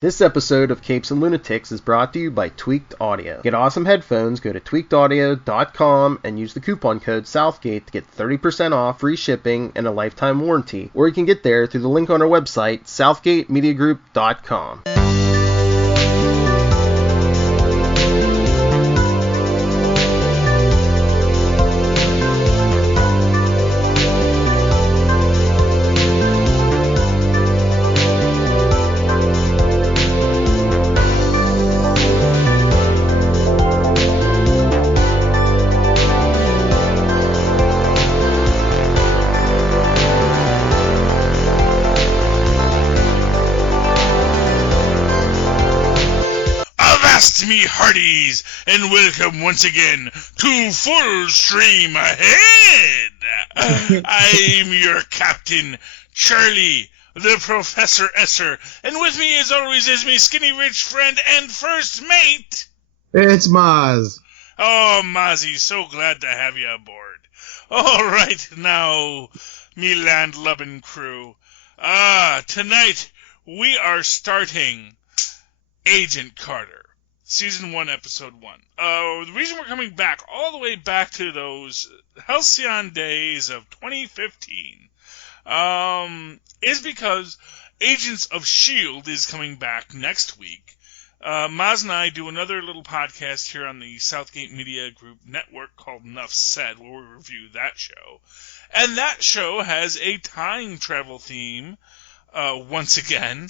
This episode of Capes and Lunatics is brought to you by Tweaked Audio. Get awesome headphones, go to tweakedaudio.com and use the coupon code Southgate to get 30% off, free shipping, and a lifetime warranty. Or you can get there through the link on our website, southgatemediagroup.com. Me hearties, and welcome once again to Full Stream Ahead. I'm your captain, Charlie, the Professor Esser, and with me as always is me skinny rich friend and first mate. It's Mozz. Oh, Mozzie, so glad to have you aboard. All right, now, me land-lubbing crew. Tonight we are starting Agent Carter. Season 1, Episode 1. The reason we're coming back, all the way back to those halcyon days of 2015, is because Agents of S.H.I.E.L.D. is coming back next week. Mozz and I do another little podcast here on the Southgate Media Group network called Nuff Said, where we review that show. And that show has a time travel theme, once again,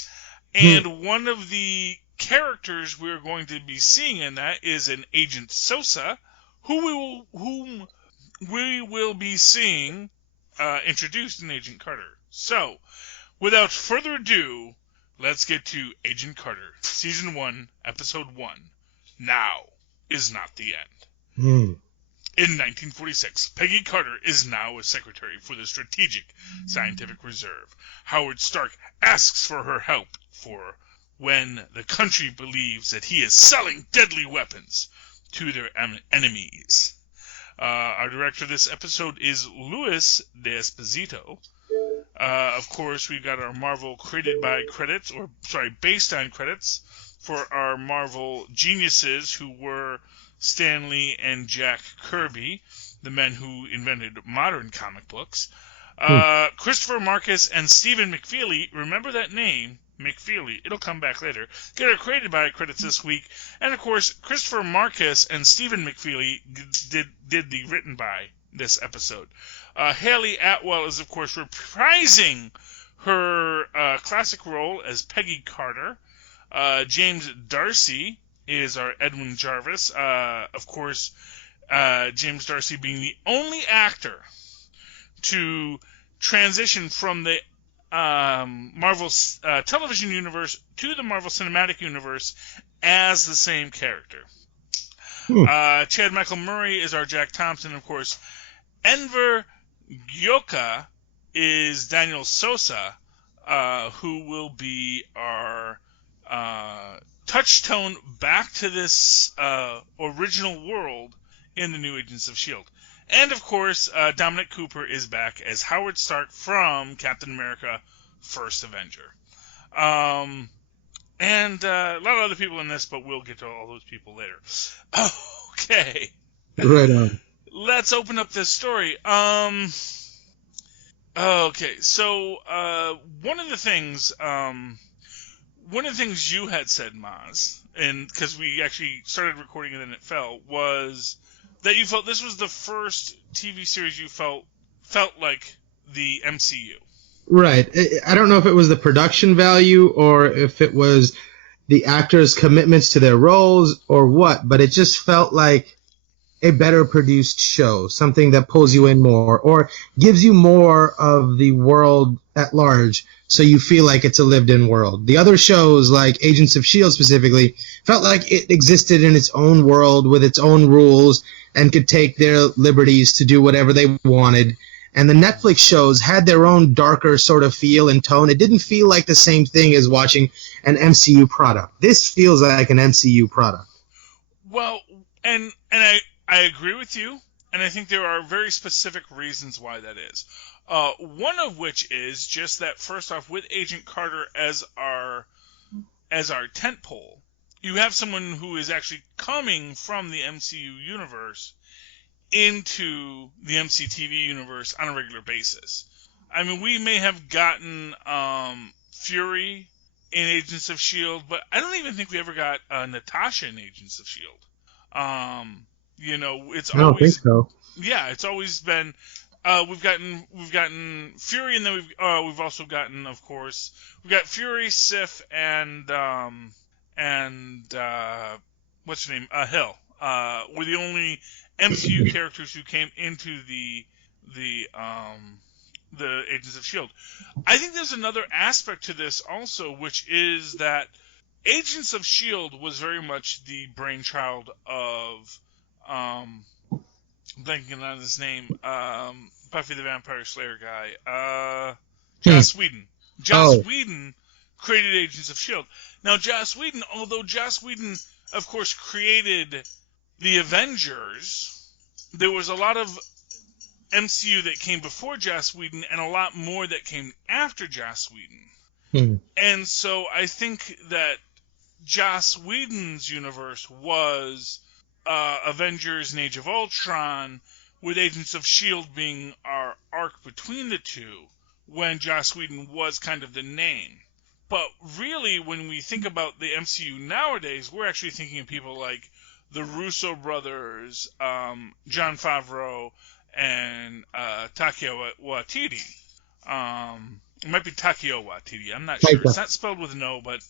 and one of the characters we're going to be seeing in that is an Agent Sosa, whom we will be seeing introduced in Agent Carter. So, without further ado, let's get to Agent Carter, Season 1, Episode 1. Now is not the end. In 1946, Peggy Carter is now a secretary for the Strategic Scientific Reserve. Howard Stark asks for her help when the country believes that he is selling deadly weapons to their enemies. Our director of this episode is Luis D'Esposito. Of course, we've got our Marvel based on credits for our Marvel geniuses who were Stan Lee and Jack Kirby, the men who invented modern comic books. Christopher Marcus and Stephen McFeely, remember that name, McFeely, it'll come back later, get our created by credits this week. And of course, Christopher Marcus and Stephen McFeely did the written by this episode. Haley Atwell is of course reprising her classic role as Peggy Carter. James Darcy is our Edwin Jarvis. Of course, James Darcy being the only actor to transition from the Marvel television universe to the Marvel Cinematic Universe as the same character. Chad Michael Murray is our Jack Thompson, of course. Enver Gyoka is Daniel Sosa, who will be our touchstone back to this original world in the new Agents of S.H.I.E.L.D. And, of course, Dominic Cooper is back as Howard Stark from Captain America First Avenger. And a lot of other people in this, but we'll get to all those people later. Okay. Right on. Let's open up this story. Okay, so one of the things you had said, Mozz, and because we actually started recording and then it fell, was that you felt this was the first TV series you felt like the MCU. Right. I don't know if it was the production value or if it was the actors' commitments to their roles or what, but it just felt like a better produced show, something that pulls you in more or gives you more of the world at large so you feel like it's a lived-in world. The other shows, like Agents of S.H.I.E.L.D. specifically, felt like it existed in its own world with its own rules and could take their liberties to do whatever they wanted. And the Netflix shows had their own darker sort of feel and tone. It didn't feel like the same thing as watching an MCU product. This feels like an MCU product. Well, and I agree with you, and I think there are very specific reasons why that is. One of which is just that, first off, with Agent Carter as our as our tentpole. You have someone who is actually coming from the MCU universe into the MCTV universe on a regular basis. I mean, we may have gotten Fury in Agents of S.H.I.E.L.D., but I don't even think we ever got Natasha in Agents of S.H.I.E.L.D. It's I don't think always so. it's always been we've gotten Fury, and then we've also gotten, of course, we've got Fury, Sif, and what's her name? Hill. Were the only MCU characters who came into the Agents of S.H.I.E.L.D. I think there's another aspect to this also, which is that Agents of S.H.I.E.L.D. was very much the brainchild of blanking on his name, Buffy the Vampire Slayer guy, Joss Whedon. Joss Whedon created Agents of S.H.I.E.L.D. Now, Joss Whedon, although Joss Whedon, of course, created the Avengers, there was a lot of MCU that came before Joss Whedon and a lot more that came after Joss Whedon. And so I think that Joss Whedon's universe was Avengers and Age of Ultron, with Agents of S.H.I.E.L.D. being our arc between the two, when Joss Whedon was kind of the name. But really, when we think about the MCU nowadays, we're actually thinking of people like the Russo brothers, Jon Favreau, and Taika Waititi. It might be Takeo Waititi. I'm not sure. It's not spelled with no, but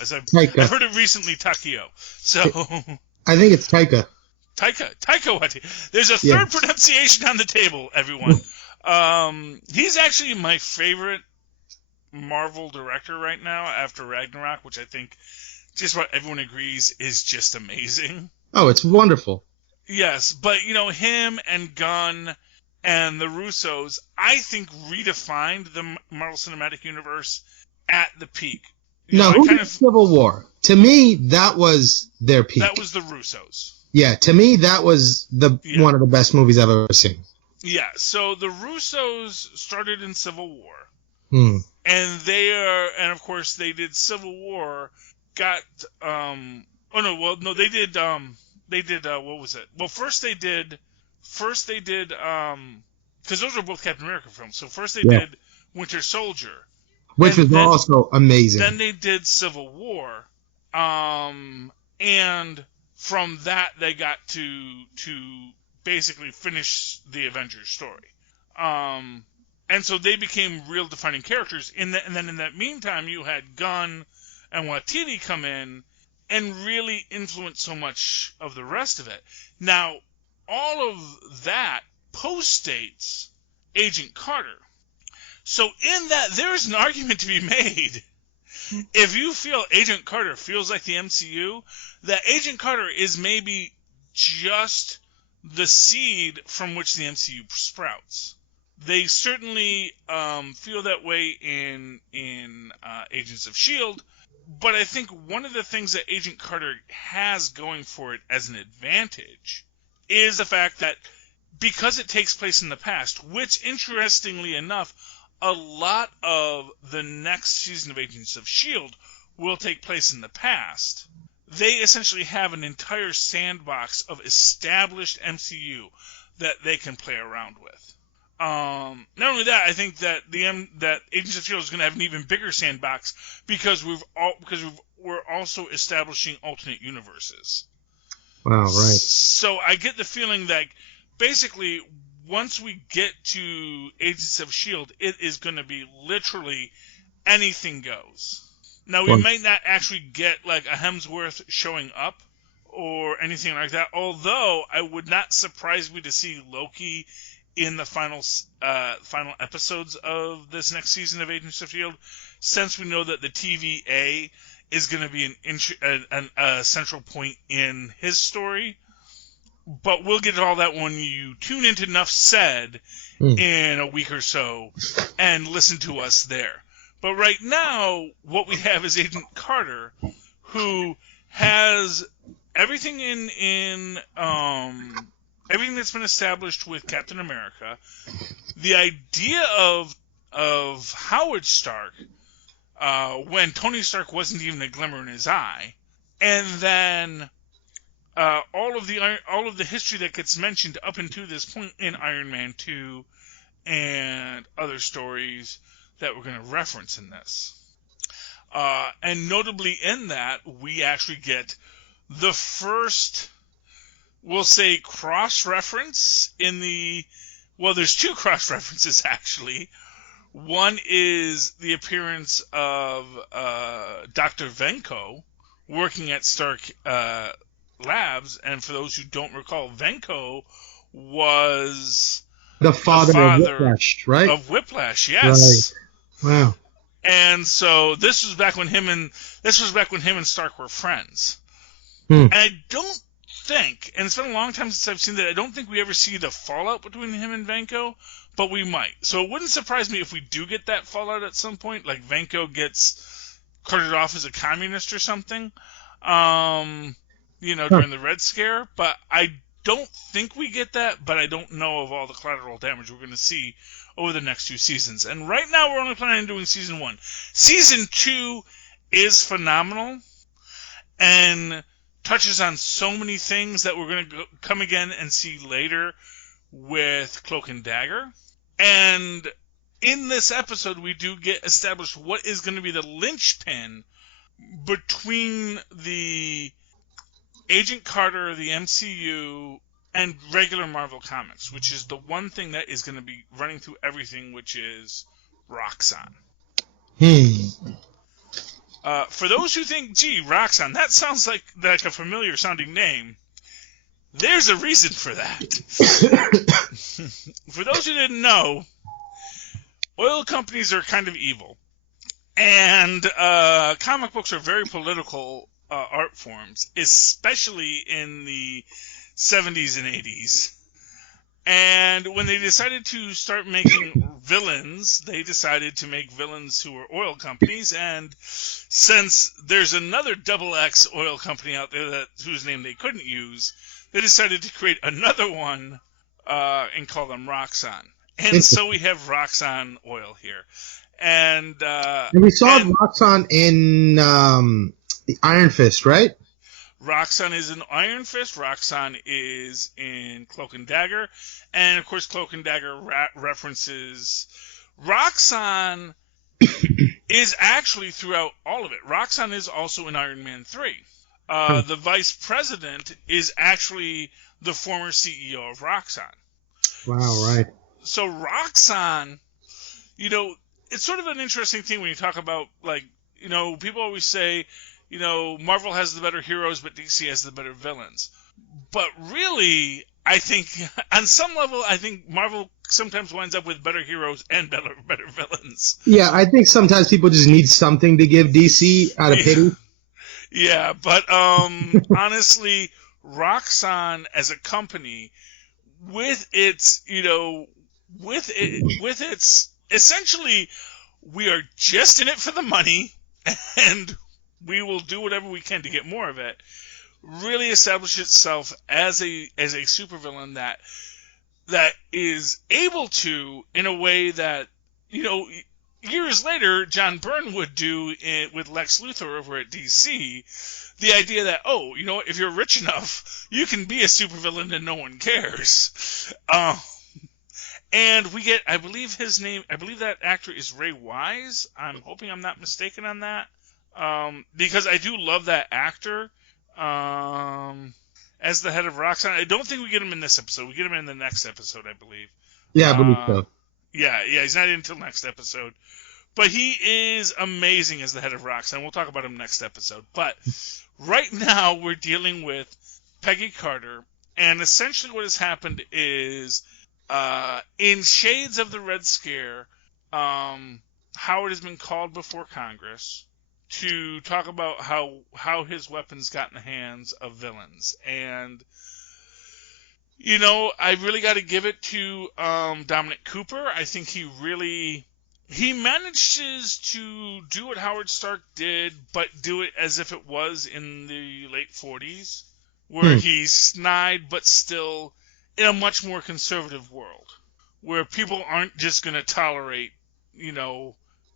as I've heard it recently, Takeo. So I think it's Taika. Taika Waititi. There's a third pronunciation on the table, everyone. He's actually my favorite Marvel director right now after Ragnarok, which I think just what everyone agrees is just amazing. Oh, it's wonderful. Yes, but him and Gunn and the Russos, I think, redefined the Marvel Cinematic Universe at the peak. Who did Civil War? To me, that was their peak. That was the Russos. Yeah, to me, that was one of the best movies I've ever seen. Yeah, so the Russos started in Civil War. And and of course they did Civil War, got what was it? Well, first they did because those were both Captain America films. So first they did Winter Soldier, which was also amazing. Then they did Civil War, and from that they got to basically finish the Avengers story. And so they became real defining characters. And then in that meantime, you had Gunn and Waititi come in and really influence so much of the rest of it. Now, all of that postdates Agent Carter. So in that, there is an argument to be made. If you feel Agent Carter feels like the MCU, that Agent Carter is maybe just the seed from which the MCU sprouts. They certainly feel that way in Agents of S.H.I.E.L.D., but I think one of the things that Agent Carter has going for it as an advantage is the fact that because it takes place in the past, which, interestingly enough, a lot of the next season of Agents of S.H.I.E.L.D. will take place in the past. They essentially have an entire sandbox of established MCU that they can play around with. Not only that, I think that that Agents of S.H.I.E.L.D. is going to have an even bigger sandbox because we're also establishing alternate universes. Wow, right. So I get the feeling that basically once we get to Agents of S.H.I.E.L.D., it is going to be literally anything goes. Now, we might not actually get like a Hemsworth showing up or anything like that, although I would not surprise me to see Loki in the final episodes of this next season of Agents of S.H.I.E.L.D., since we know that the TVA is going to be a central point in his story. But we'll get all that when you tune into Enough Said in a week or so and listen to us there. But right now, what we have is Agent Carter, who has everything everything that's been established with Captain America. The idea of Howard Stark when Tony Stark wasn't even a glimmer in his eye. And then all of the history that gets mentioned up until this point in Iron Man 2 and other stories that we're going to reference in this. And notably in that, we actually get the first, we'll say, cross-reference in the... Well, there's two cross-references, actually. One is the appearance of Dr. Venko working at Stark Labs, and for those who don't recall, Venko was the father of Whiplash, right? Of Whiplash, yes. Right. Wow. And so this was back when him and Stark were friends. And I don't think, and it's been a long time since I've seen that, I don't think we ever see the fallout between him and Venko, but we might. So it wouldn't surprise me if we do get that fallout at some point, like Venko gets carted off as a communist or something, during the Red Scare. But I don't think we get that, but I don't know of all the collateral damage we're going to see over the next 2 seasons. And right now we're only planning on doing Season 1. Season 2 is phenomenal and touches on so many things that we're going to come again and see later with Cloak and Dagger. And in this episode, we do get established what is going to be the linchpin between the Agent Carter, the MCU, and regular Marvel Comics, which is the one thing that is going to be running through everything, which is Roxxon. For those who think, gee, Roxxon, that sounds like a familiar sounding name, there's a reason for that. For those who didn't know, oil companies are kind of evil. And comic books are very political art forms, especially in the 70s and 80s. And when they decided to start making villains, they decided to make villains who were oil companies. And since there's another XX oil company out there whose name they couldn't use, they decided to create another one and call them Roxxon. And so we have Roxxon Oil here. And we saw Roxxon in the Iron Fist, right? Roxxon is in Iron Fist. Roxxon is in Cloak and Dagger. And, of course, Cloak and Dagger references... Roxxon is actually throughout all of it. Roxxon is also in Iron Man 3. The vice president is actually the former CEO of Roxxon. Wow, right. So Roxxon, it's sort of an interesting thing when you talk about, people always say, Marvel has the better heroes, but DC has the better villains. But really, I think, on some level, Marvel sometimes winds up with better heroes and better villains. Yeah, I think sometimes people just need something to give DC out of pity. Yeah, but honestly, Roxxon as a company, with its essentially, we are just in it for the money, and we will do whatever we can to get more of it, really establish itself as a supervillain that is able to, in a way that, years later, John Byrne would do with Lex Luthor over at DC, the idea that, if you're rich enough, you can be a supervillain and no one cares. And we get, I believe that actor is Ray Wise. I'm hoping I'm not mistaken on that. Because I do love that actor as the head of Roxxon. I don't think we get him in this episode. We get him in the next episode, I believe. Yeah, I believe so. Yeah, he's not in until next episode. But he is amazing as the head of Roxxon. We'll talk about him next episode. But right now we're dealing with Peggy Carter, and essentially what has happened is, in shades of the Red Scare, Howard has been called before Congress to talk about how his weapons got in the hands of villains. And, I really got to give it to Dominic Cooper. I think he manages to do what Howard Stark did, but do it as if it was in the late 40s, where he's snide, but still in a much more conservative world, where people aren't just going to tolerate,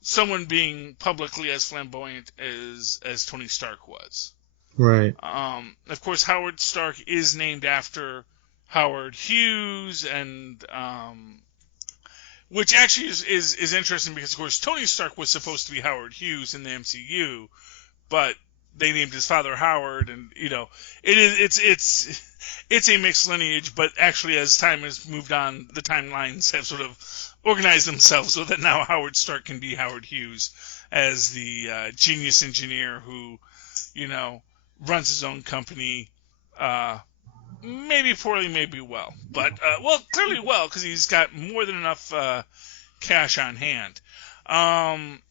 someone being publicly as flamboyant as Tony Stark was. Right. Of course, Howard Stark is named after Howard Hughes, and which actually is interesting because, of course, Tony Stark was supposed to be Howard Hughes in the MCU, but they named his father Howard, and it's a mixed lineage. But actually, as time has moved on, the timelines have sort of organized themselves so that now Howard Stark can be Howard Hughes as the genius engineer who, runs his own company. Maybe poorly, maybe well, but clearly well, because he's got more than enough cash on hand.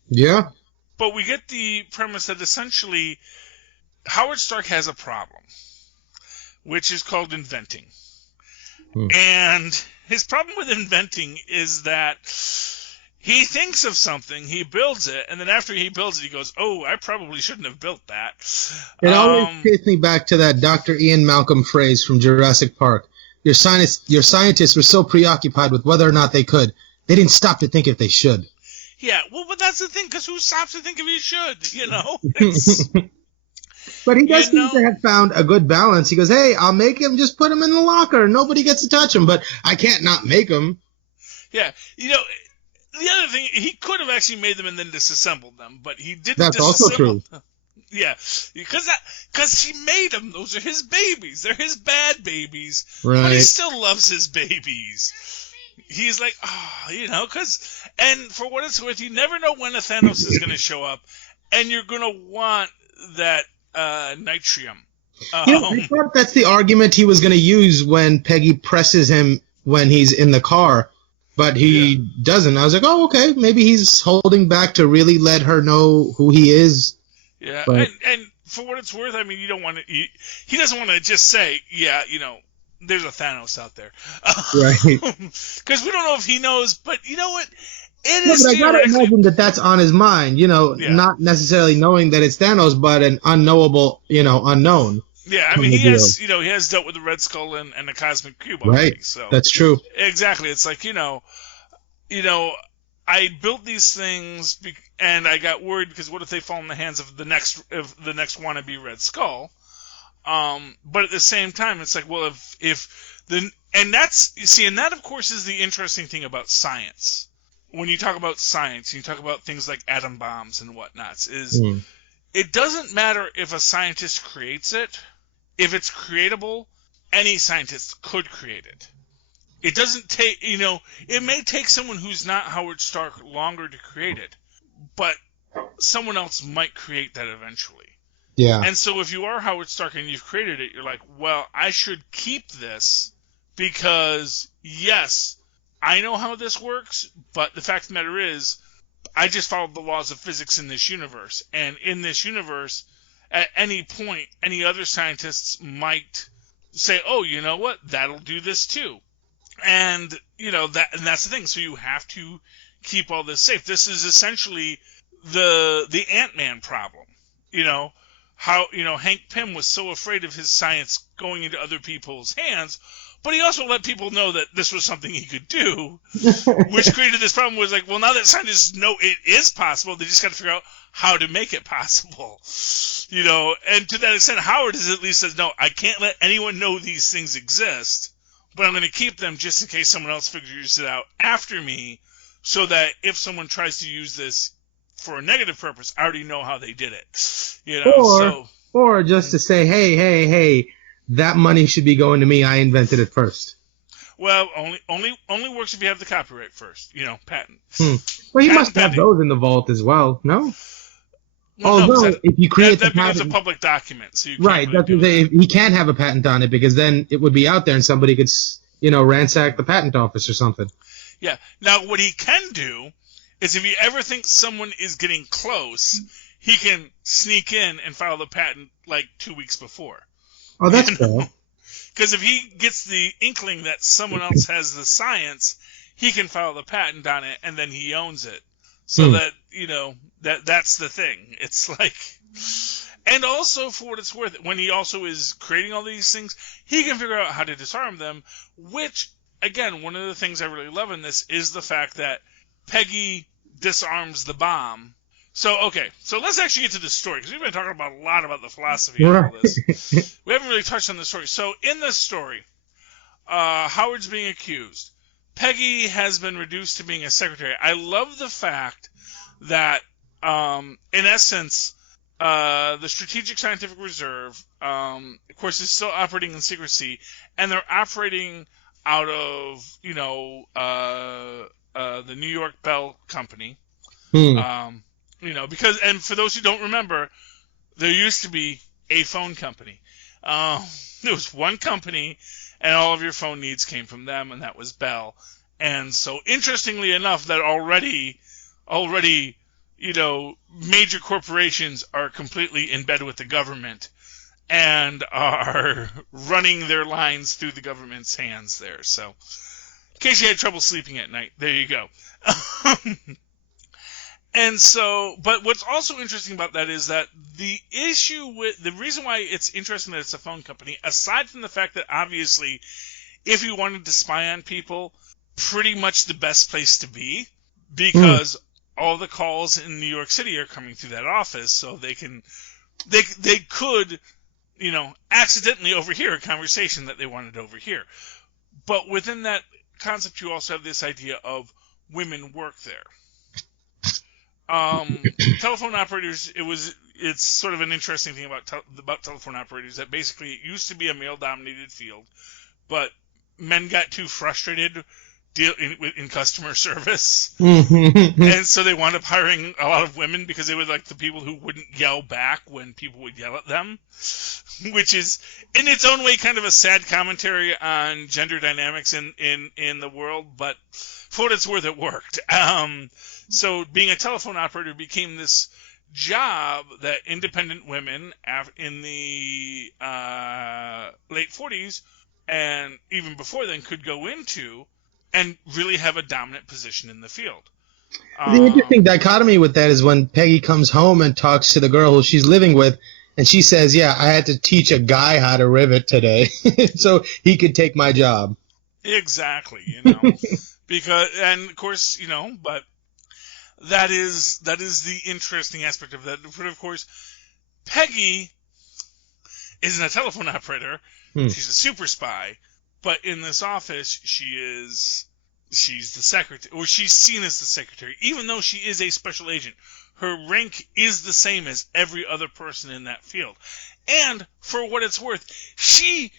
Yeah. But we get the premise that essentially Howard Stark has a problem, which is called inventing. And his problem with inventing is that he thinks of something, he builds it, and then after he builds it, he goes, "Oh, I probably shouldn't have built that." It always takes me back to that Dr. Ian Malcolm phrase from Jurassic Park. Your scientists were so preoccupied with whether or not they could, they didn't stop to think if they should. Yeah, well, but that's the thing, because who stops to think if he should, But he does seem to have found a good balance. He goes, "Hey, I'll make him, just put him in the locker. Nobody gets to touch him, but I can't not make him." Yeah, the other thing, he could have actually made them and then disassembled them, but he didn't. That's also true. Yeah, because he made them. Those are his babies. They're his bad babies. Right. But he still loves his babies. He's like, and for what it's worth, you never know when a Thanos is going to show up, and you're going to want that nitrium. I thought that's the argument he was going to use when Peggy presses him when he's in the car. But he doesn't. I was like, oh, okay, maybe he's holding back to really let her know who he is. Yeah, but, and for what it's worth, I mean, you don't want to. He doesn't want to just say, there's a Thanos out there, right? Because we don't know if he knows. But you know what? It is. But I gotta imagine that that's on his mind. Not necessarily knowing that it's Thanos, but an unknowable, unknown. Yeah, I mean, he has dealt with the Red Skull and the Cosmic Cube already. Right. So that's true. Exactly. It's like, I built these things and I got worried because what if they fall in the hands of the next wannabe Red Skull? But at the same time, it's like, well, and that of course is the interesting thing about science. When you talk about science, you talk about things like atom bombs and whatnots, it doesn't matter if a scientist creates it. If it's creatable, any scientist could create it. It doesn't take, it may take someone who's not Howard Stark longer to create it, but someone else might create that eventually. Yeah. And so if you are Howard Stark and you've created it, you're like, well, I should keep this because, yes, I know how this works, but the fact of the matter is, I just followed the laws of physics in this universe. And in this universe, at any point, any other scientists might say, oh, you know what? That'll do this too. And, that's the thing. So you have to keep all this safe. This is essentially the Ant-Man problem. How, Hank Pym was so afraid of his science going into other people's hands, but he also let people know that this was something he could do, which created this problem. Was like, well, now that scientists know it is possible, they just got to figure out how to make it possible. And to that extent, Howard at least says, no, I can't let anyone know these things exist, but I'm going to keep them just in case someone else figures it out after me, so that if someone tries to use this for a negative purpose, I already know how they did it. Or just to say, hey, that money should be going to me. I invented it first. Well, only works if you have the copyright first. Patent. Well, he must have those in the vault as well. No. Well, although if you create that becomes a public document, so you can't right, really that's he can't have a patent on it because then it would be out there and somebody could, ransack the patent office or something. Yeah. Now, what he can do is if he ever thinks someone is getting close, he can sneak in and file the patent like 2 weeks before. Oh, that's cool. Because if he gets the inkling that someone else has the science, he can file the patent on it, and then he owns it. So that, that's the thing. It's like... And also, for what it's worth, when he also is creating all these things, he can figure out how to disarm them, which, again, one of the things I really love in this is the fact that Peggy disarms the bomb. So let's actually get to the story, because we've been talking about a lot about the philosophy of all this. We haven't really touched on the story. So in this story, Howard's being accused. Peggy has been reduced to being a secretary. I love the fact that, in essence, the Strategic Scientific Reserve, of course, is still operating in secrecy, and they're operating out of, the New York Bell Company. Because, and for those who don't remember, there used to be a phone company. There was one company, and all of your phone needs came from them, and that was Bell. And so, interestingly enough, that already, major corporations are completely in bed with the government and are running their lines through the government's hands there. So, in case you had trouble sleeping at night, there you go. And so, but what's also interesting about that is that the reason why it's interesting that it's a phone company, aside from the fact that obviously, if you wanted to spy on people, pretty much the best place to be, because all the calls in New York City are coming through that office, so they could, accidentally overhear a conversation that they wanted to overhear. But within that concept, you also have this idea of women work there. Telephone operators, it's sort of an interesting thing about telephone operators, that basically it used to be a male-dominated field, but men got too frustrated in customer service, and so they wound up hiring a lot of women, because they were like the people who wouldn't yell back when people would yell at them, which is in its own way kind of a sad commentary on gender dynamics in the world, but for what it's worth, it worked. So being a telephone operator became this job that independent women in the late 40s and even before then could go into and really have a dominant position in the field. The interesting dichotomy with that is when Peggy comes home and talks to the girl who she's living with, and she says, yeah, I had to teach a guy how to rivet today so he could take my job. Exactly, because, and of course, but that is the interesting aspect of that. But of course, Peggy isn't a telephone operator. She's a super spy. But in this office, she's the secretary, or she's seen as the secretary. Even though she is a special agent, her rank is the same as every other person in that field. And for what it's worth, she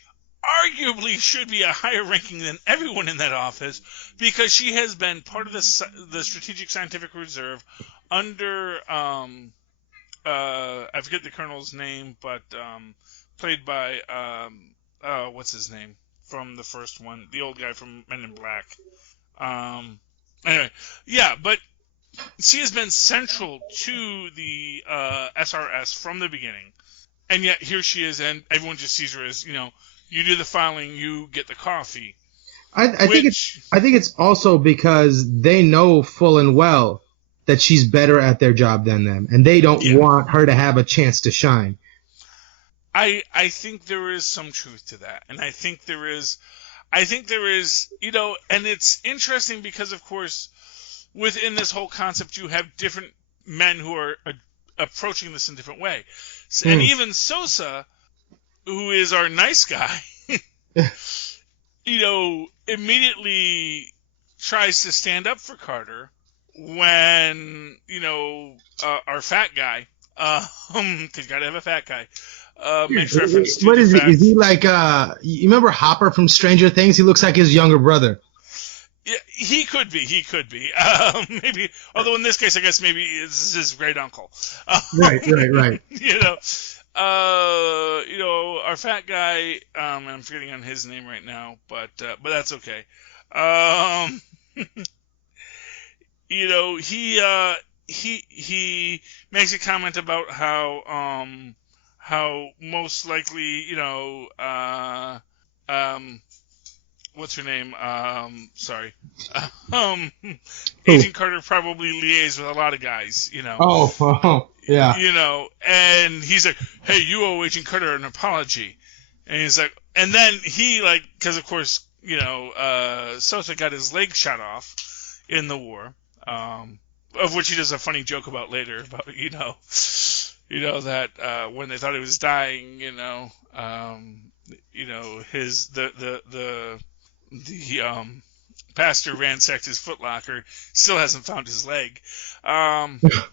arguably should be a higher ranking than everyone in that office, because she has been part of the Strategic Scientific Reserve under, I forget the colonel's name, but played by, what's his name from the first one? The old guy from Men in Black. Anyway, yeah, but she has been central to the SRS from the beginning. And yet here she is, and everyone just sees her as, you do the filing, you get the coffee. I think it's also because they know full and well that she's better at their job than them, and they don't want her to have a chance to shine. I think there is some truth to that, and I think there is, and it's interesting because, of course, within this whole concept, you have different men who are approaching this in a different way. And even Sosa, who is our nice guy, immediately tries to stand up for Carter when, our fat guy, because you gotta have a fat guy, makes reference to what the is fact... Is he like, you remember Hopper from Stranger Things? He looks like his younger brother. Yeah, he could be. Maybe, although in this case, I guess maybe it's his great uncle. Right. Our fat guy, I'm forgetting on his name right now, but that's okay. He makes a comment about how most likely, what's her name? Sorry. Agent Carter probably liaised with a lot of guys, Oh, yeah. And he's like, hey, you owe Agent Carter an apology. And he's like, and then he, because of course, Sosa got his leg shot off in the war. of which he does a funny joke about later, about that when they thought he was dying, his the pastor ransacked his footlocker, still hasn't found his leg,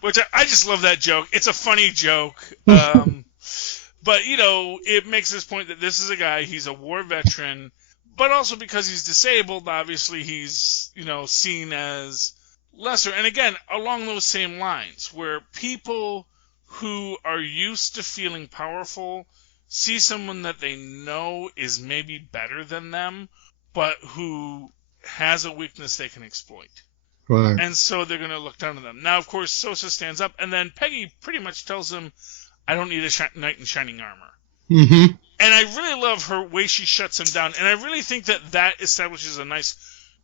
which I just love that joke. It's a funny joke, but it makes this point that this is a guy, he's a war veteran, but also because he's disabled, obviously he's seen as lesser. And again, along those same lines, where people who are used to feeling powerful see someone that they know is maybe better than them, but who has a weakness they can exploit. Right. And so they're going to look down on them. Now, of course, Sosa stands up, and then Peggy pretty much tells him, I don't need a knight in shining armor. Mm-hmm. And I really love her way she shuts him down, and I really think that establishes a nice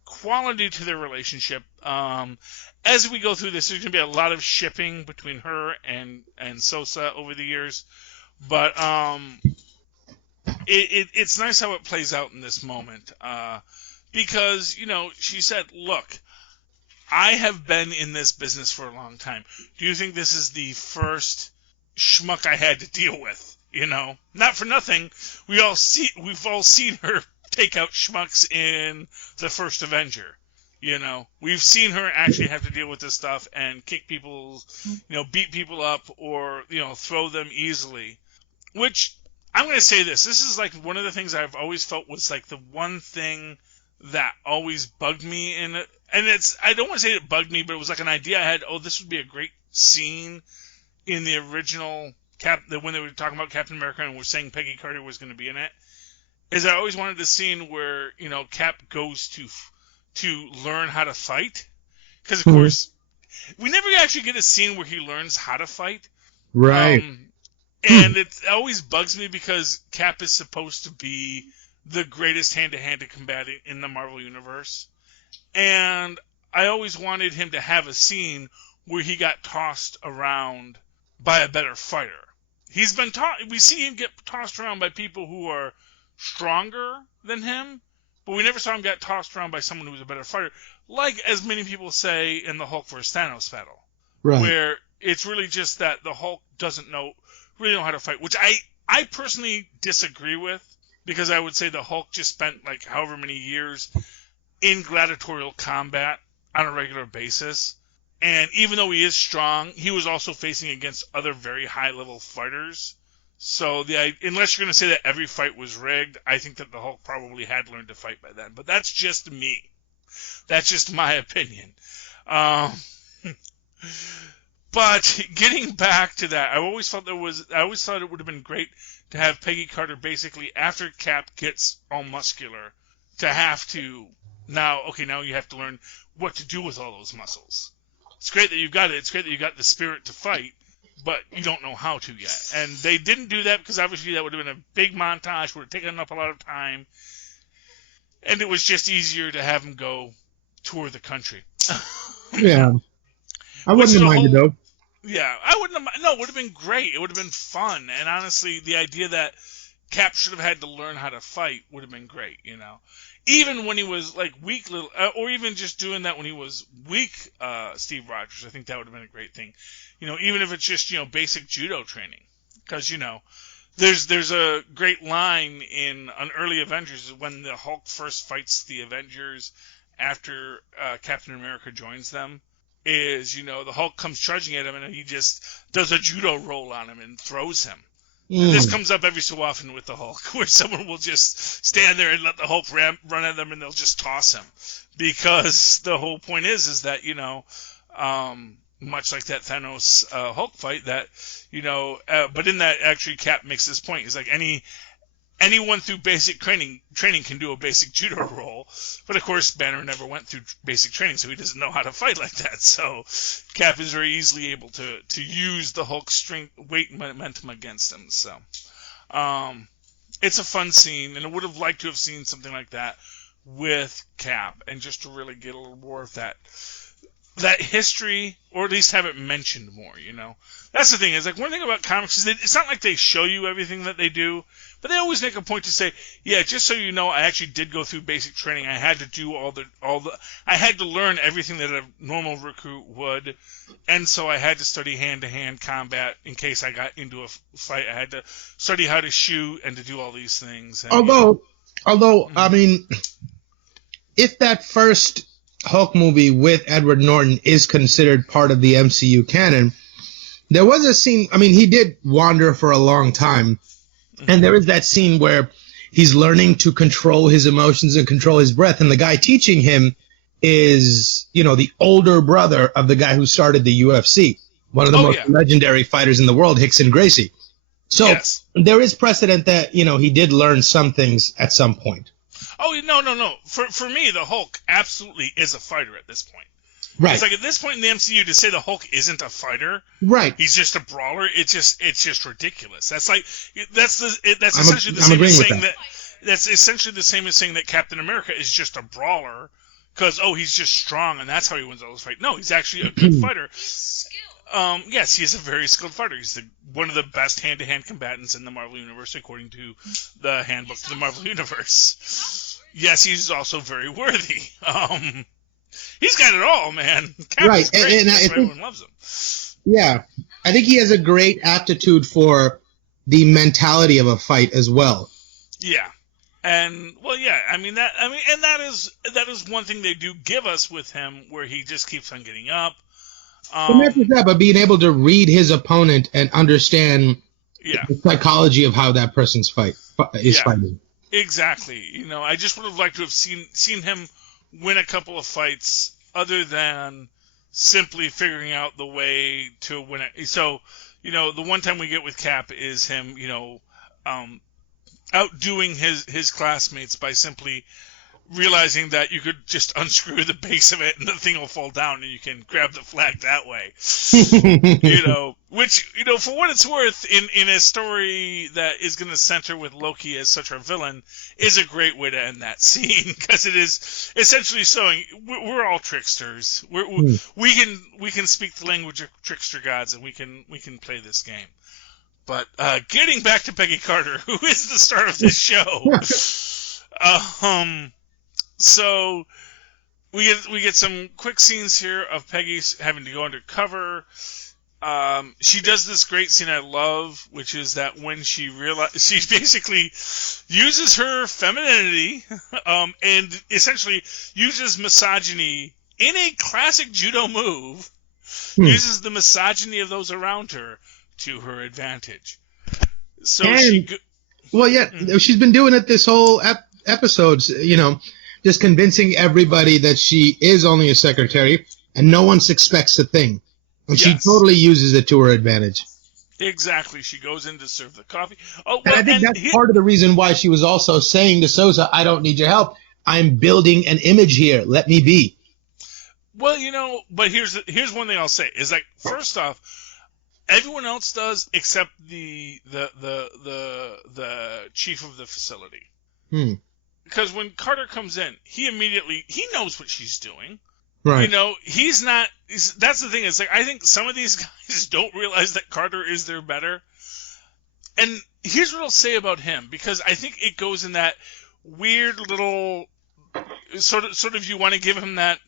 quality to their relationship. As we go through this, there's going to be a lot of shipping between her and Sosa over the years, but it's nice how it plays out in this moment, because she said, look, I have been in this business for a long time. Do you think this is the first schmuck I had to deal with? Not for nothing, we've all seen her take out schmucks in the first Avenger. We've seen her actually have to deal with this stuff and kick people, beat people up, or throw them easily. Which, I'm going to say this is like one of the things I've always felt was like the one thing that always bugged me in it. And I don't want to say it bugged me, but it was like an idea I had, this would be a great scene in the original when they were talking about Captain America and were saying Peggy Carter was going to be in it, is I always wanted the scene where, Cap goes to learn how to fight. Because, of course, we never actually get a scene where he learns how to fight. Right. And it always bugs me because Cap is supposed to be the greatest hand-to-hand combatant in the Marvel Universe. And I always wanted him to have a scene where he got tossed around by a better fighter. He's been we see him get tossed around by people who are stronger than him, but we never saw him get tossed around by someone who was a better fighter, like as many people say in the Hulk vs. Thanos battle, right, where it's really just that the Hulk doesn't really know how to fight, which I personally disagree with, because I would say the Hulk just spent like however many years in gladiatorial combat on a regular basis. And even though he is strong, he was also facing against other very high-level fighters. So unless you're going to say that every fight was rigged, I think that the Hulk probably had learned to fight by then. But that's just me. That's just my opinion. But getting back to that, I always thought it would have been great to have Peggy Carter basically, after Cap gets all muscular, to have to now you have to learn what to do with all those muscles. It's great that you've got it. It's great that you got the spirit to fight, but you don't know how to yet. And they didn't do that because obviously that would have been a big montage, would have taken up a lot of time, and it was just easier to have him go tour the country. Yeah. I wouldn't have minded, though. Yeah, I wouldn't have. No, it would have been great. It would have been fun. And honestly, the idea that Cap should have had to learn how to fight would have been great, Even when he was like weak, or even just doing that when he was weak, Steve Rogers, I think that would have been a great thing. Even if it's just, basic judo training. Because, there's a great line in an early Avengers when the Hulk first fights the Avengers after Captain America joins them. Is, the Hulk comes charging at him and he just does a judo roll on him and throws him. And this comes up every so often with the Hulk, where someone will just stand there and let the Hulk run at them and they'll just toss him. Because the whole point is that, much like that Thanos Hulk fight, that, but in that actually Cap makes this point. He's like, anyone through basic training can do a basic judo roll, but of course Banner never went through basic training, so he doesn't know how to fight like that. So Cap is very easily able to use the Hulk's strength, weight, and momentum against him. So it's a fun scene, and I would have liked to have seen something like that with Cap, and just to really get a little more of that history, or at least have it mentioned more, you know? That's the thing, is like, one thing about comics is that it's not like they show you everything that they do, but they always make a point to say, yeah, just so you know, I actually did go through basic training. I had to do I had to learn everything that a normal recruit would, and so I had to study hand-to-hand combat in case I got into a fight. I had to study how to shoot and to do all these things. And, although, I mean, if that first Hulk movie with Edward Norton is considered part of the MCU canon, there was a scene, I mean, he did wander for a long time, and there is that scene where he's learning to control his emotions and control his breath, and the guy teaching him is, you know, the older brother of the guy who started the UFC, one of the most legendary fighters in the world, Rickson Gracie. So there is precedent that, you know, he did learn some things at some point. Oh, no. For me, the Hulk absolutely is a fighter at this point. Right. It's like at this point in the MCU to say the Hulk isn't a fighter, right? He's just a brawler. It's just ridiculous. That's essentially the same as saying that's essentially the same as saying that Captain America is just a brawler because he's just strong and that's how he wins all those fights. No, he's actually a good fighter. Yes, he's a very skilled fighter. He's one of the best hand-to-hand combatants in the Marvel Universe, according to the handbook to the Marvel Universe. Yes, he's also very worthy. He's got it all, man. Right, and that's why everyone loves him. Yeah, I think he has a great aptitude for the mentality of a fight as well. Yeah, and that is one thing they do give us with him, where he just keeps on getting up. Not just that, but being able to read his opponent and understand the psychology of how that person's fighting. Exactly. You know, I just would have liked to have seen him win a couple of fights other than simply figuring out the way to win it. So, you know, the one time we get with Cap is him, you know, outdoing his classmates by simply realizing that you could just unscrew the base of it and the thing will fall down and you can grab the flag that way. You know, which, you know, for what it's worth, in a story that is going to center with Loki as such a villain, is a great way to end that scene, because it is essentially showing we're all tricksters. We can speak the language of trickster gods, and we can play this game. But getting back to Peggy Carter, who is the star of this show, so we get some quick scenes here of Peggy having to go undercover. She does this great scene I love, which is that when she basically uses her femininity and essentially uses misogyny in a classic judo move, uses the misogyny of those around her to her advantage. So she's been doing it this whole episodes, you know, just convincing everybody that she is only a secretary and no one suspects a thing. And she totally uses it to her advantage. Exactly. She goes in to serve the coffee. And I think that's part of the reason why she was also saying to Sousa, I don't need your help. I'm building an image here. Let me be. Well, you know, but here's one thing I'll say is, like, first off, everyone else does except the chief of the facility. Because when Carter comes in, he knows what she's doing. Right. You know, he's not. That's the thing. It's like, I think some of these guys don't realize that Carter is their better. And here's what I'll say about him, because I think it goes in that weird little sort of you want to give him that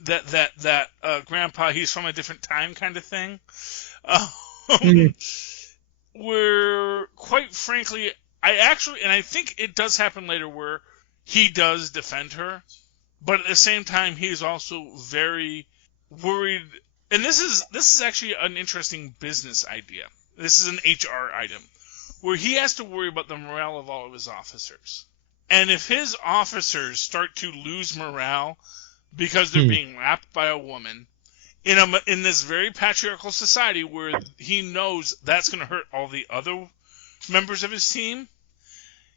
grandpa, he's from a different time kind of thing. Where, quite frankly, I think it does happen later where he does defend her, but at the same time he's also very worried. And this is actually an interesting business idea. This is an HR item where he has to worry about the morale of all of his officers. And if his officers start to lose morale because they're being lapped by a woman in this very patriarchal society where he knows that's going to hurt all the other members of his team,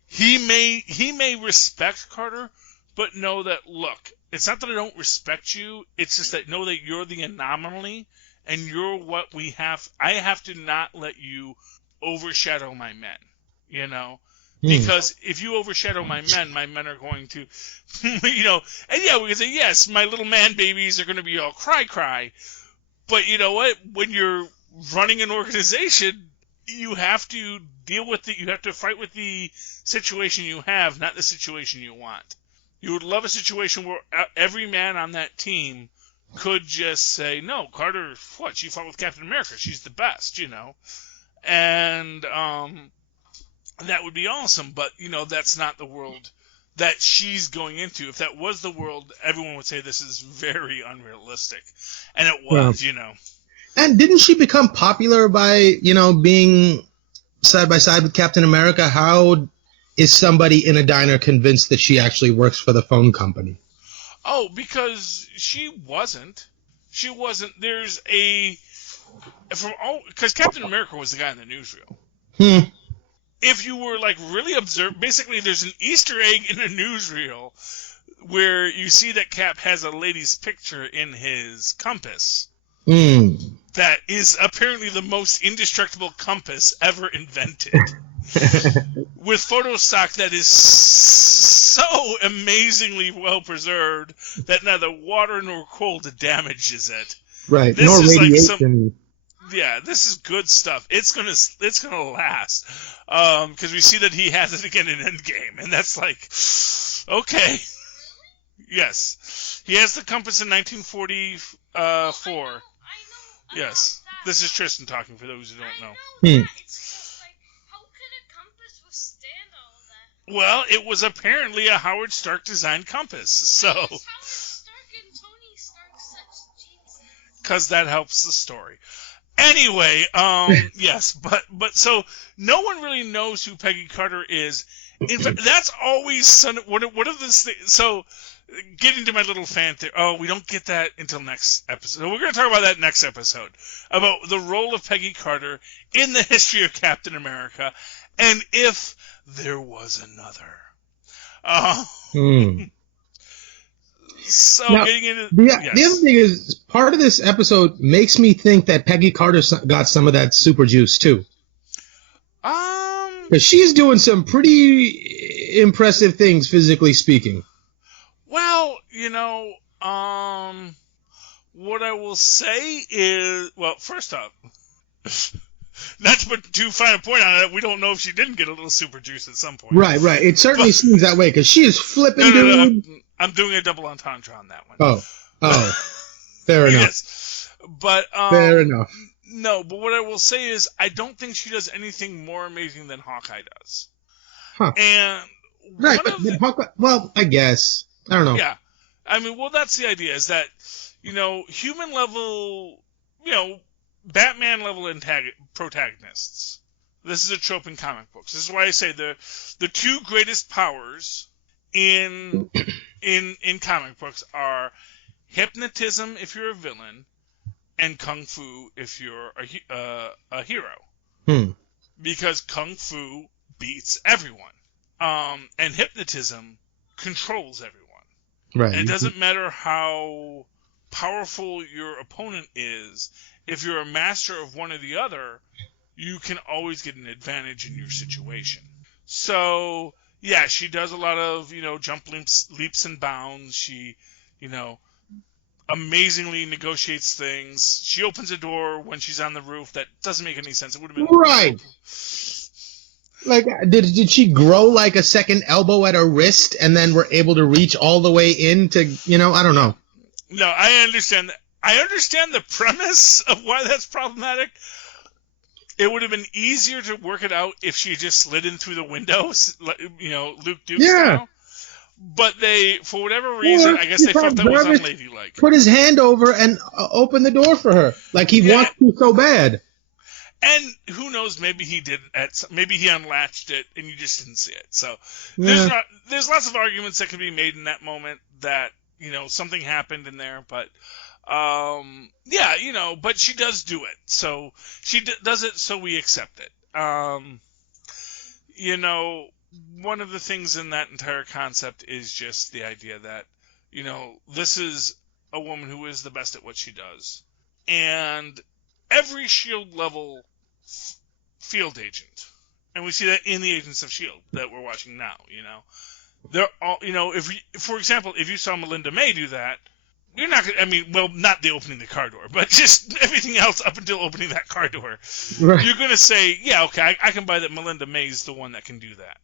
he may respect Carter, but know that, look, it's not that I don't respect you, it's just that know that you're the anomaly and you're what we have. I have to not let you overshadow my men, you know? Because if you overshadow my men are going to, you know, and yeah, we can say, yes, my little man babies are going to be all cry, But you know what? When you're running an organization, you have to you have to fight with the situation you have, not the situation you want. You would love a situation where every man on that team could just say, no, Carter, what? She fought with Captain America. She's the best, And that would be awesome. But, that's not the world that she's going into. If that was the world, everyone would say this is very unrealistic. And it was, And didn't she become popular by, being side by side with Captain America? How is somebody in a diner convinced that she actually works for the phone company? Oh, because she wasn't. She wasn't. Because Captain America was the guy in the newsreel. If you were really observed, basically there's an Easter egg in a newsreel where you see that Cap has a lady's picture in his compass. That is apparently the most indestructible compass ever invented. With photo stock that is so amazingly well preserved that neither water nor cold damages it. Right, this nor is radiation. This is good stuff. It's gonna last. Because we see that he has it again in Endgame, and that's okay. Yes. He has the compass in 1944. Yes. This is Tristan talking for those who don't know. How could a compass withstand all that? Well, it was apparently a Howard Stark designed compass, so. Why is Howard Stark and Tony Stark such geniuses? Because that helps the story. Anyway, yes, but so no one really knows who Peggy Carter is. In fact, that's always one of the things. So, getting to my little fan theory. Oh, we don't get that until next episode. We're going to talk about that next episode, about the role of Peggy Carter in the history of Captain America, and if there was another. So now, getting into the other thing is, part of this episode makes me think that Peggy Carter got some of that super juice too. Because she's doing some pretty impressive things, physically speaking. Well, what I will say is, well, first off, not to put too fine a point on it, we don't know if she didn't get a little super juice at some point. Right. It certainly seems that way, because she is flipping, No, I'm doing a double entendre on that one. Oh. Fair enough. Yes. But, fair enough. No, but what I will say is, I don't think she does anything more amazing than Hawkeye does. Huh. And right, but Hawkeye, well, I guess. I don't know. Yeah. I mean, well, that's the idea, is that, human level, Batman level protagonists. This is a trope in comic books. This is why I say the two greatest powers in comic books are hypnotism if you're a villain, and kung fu if you're a hero. Because kung fu beats everyone, and hypnotism controls everyone. Right. And it doesn't matter how powerful your opponent is. If you're a master of one or the other, you can always get an advantage in your situation. So, yeah, she does a lot of, jump leaps and bounds. She, amazingly negotiates things. She opens a door when she's on the roof. That doesn't make any sense. It would have been right. Did she grow like a second elbow at her wrist and then were able to reach all the way into, I don't know. No, I understand that. I understand the premise of why that's problematic. It would have been easier to work it out if she just slid in through the window, Luke Duke style. But they, for whatever reason, I guess they felt that was unladylike. Put his hand over and open the door for her, like he wants to so bad. And who knows? Maybe he did. Maybe he unlatched it, and you just didn't see it. So there's lots of arguments that can be made in that moment that something happened in there. But but she does do it. So she does it, so we accept it. One of the things in that entire concept is just the idea that this is a woman who is the best at what she does, and every SHIELD level field agent, and we see that in the Agents of SHIELD that we're watching now, they're all, for example, if you saw Melinda May do that, you're not gonna, I mean, well, not the opening the car door, but just everything else up until opening that car door. Right. You're gonna say, yeah, okay, I can buy that Melinda May's the one that can do that.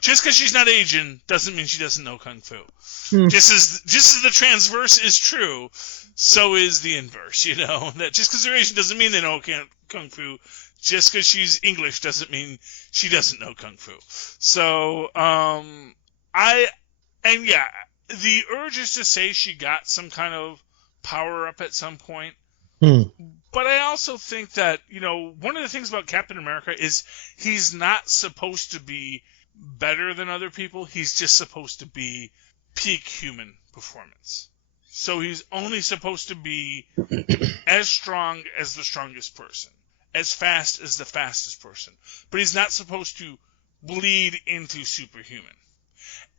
Just because she's not Asian doesn't mean she doesn't know kung fu. Just as the transverse is true, so is the inverse. That just because they're Asian doesn't mean they know kung fu. Just because she's English doesn't mean she doesn't know kung fu. So, the urge is to say she got some kind of power up at some point. But I also think that, one of the things about Captain America is he's not supposed to be better than other people. He's just supposed to be peak human performance. So he's only supposed to be as strong as the strongest person, as fast as the fastest person. But he's not supposed to bleed into superhuman.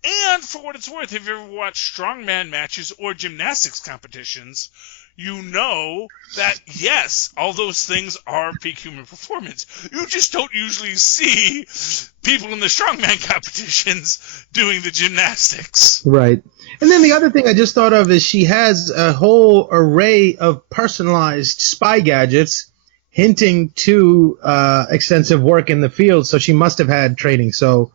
And for what it's worth, if you ever watched strongman matches or gymnastics competitions, you know that, yes, all those things are peak human performance. You just don't usually see people in the strongman competitions doing the gymnastics. Right. And then the other thing I just thought of is she has a whole array of personalized spy gadgets hinting to extensive work in the field, so she must have had training. So